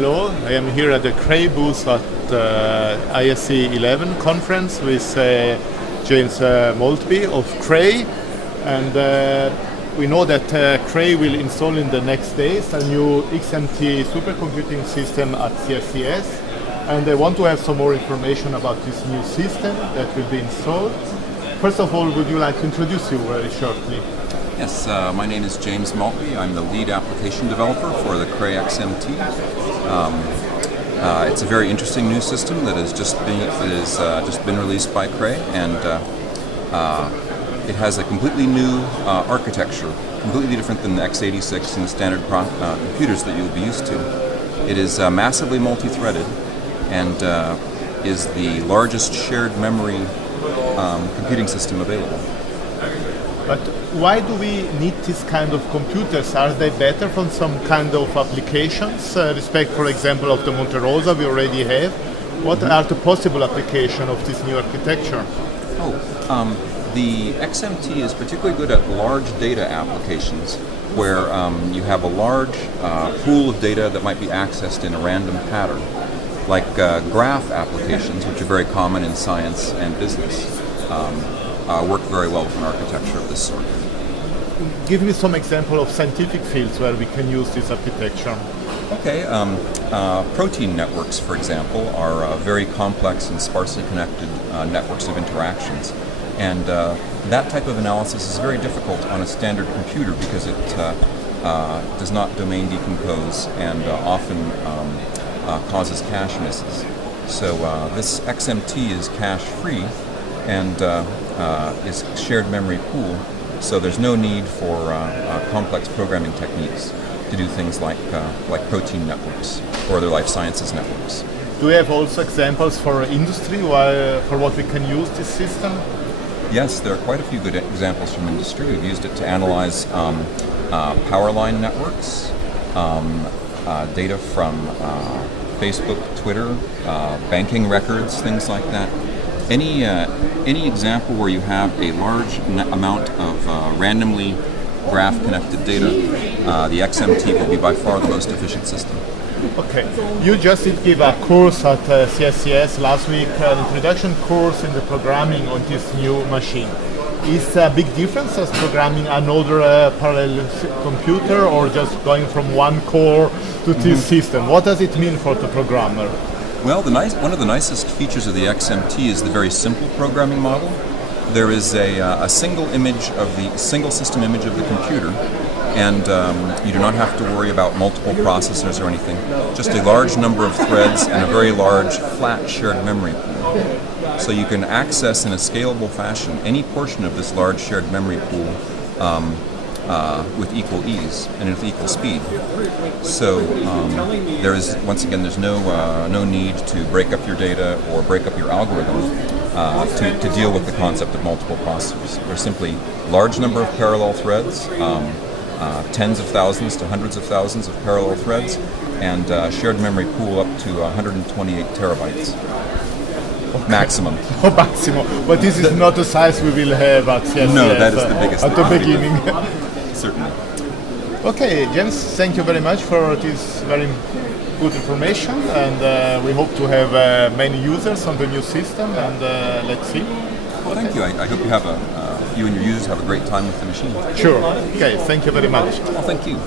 Hello, I am here at the Cray booth at ISC 11 conference with James Maltby of Cray, and we know that Cray will install in the next days a new XMT supercomputing system at CSCS, and I want to have some more information about this new system that will be installed. First of all, would you like to introduce you very shortly? Yes, my name is James Maltby. I'm the lead application developer for the Cray XMT. It's a very interesting new system that has just been released by Cray, and it has a completely new architecture, completely different than the x86 and the standard computers that you'll be used to. It is massively multi-threaded and is the largest shared memory computing system available. But why do we need this kind of computers? Are they better from some kind of applications? Respect, for example, of the Monte Rosa we already have. What are the possible applications of this new architecture? The XMT is particularly good at large data applications where you have a large pool of data that might be accessed in a random pattern, like graph applications, which are very common in science and business. Work very well with an architecture of this sort. Give me some example of scientific fields where we can use this architecture. Okay, protein networks, for example, are very complex and sparsely connected networks of interactions. And that type of analysis is very difficult on a standard computer because it does not domain decompose and often causes cache misses. So this XMT is cache-free and is shared memory pool, so there's no need for complex programming techniques to do things like protein networks or other life sciences networks. Do we have also examples for industry for what we can use this system? Yes, there are quite a few good examples from industry. We've used it to analyze power line networks, data from Facebook, Twitter, banking records, things like that. Any example where you have a large amount of randomly graph-connected data, the XMT will be by far the most efficient system. Okay, you just did give a course at CSCS last week, an introduction course in the programming on this new machine. Is a big difference as programming another parallel computer or just going from one core to this system? What does it mean for the programmer? Well, one of the nicest features of the XMT is the very simple programming model. There is a single system image of the computer, and you do not have to worry about multiple processors or anything. Just a large number of threads and a very large flat shared memory pool. So you can access in a scalable fashion any portion of this large shared memory pool with equal ease and with equal speed. So there's no need to break up your data or break up your algorithm to deal with the concept of multiple processors. There's simply large number of parallel threads, tens of thousands to hundreds of thousands of parallel threads, and shared memory pool up to 128 terabytes. Okay. Maximum. Oh, maximum. But this is not the size we will have at CSCS. No, that is the biggest at the beginning. Certainly. Okay, James, thank you very much for this very good information, and we hope to have many users on the new system, and let's see. Well, thank you. I hope you and your users have a great time with the machine. Sure. Okay, thank you very much. Well, thank you.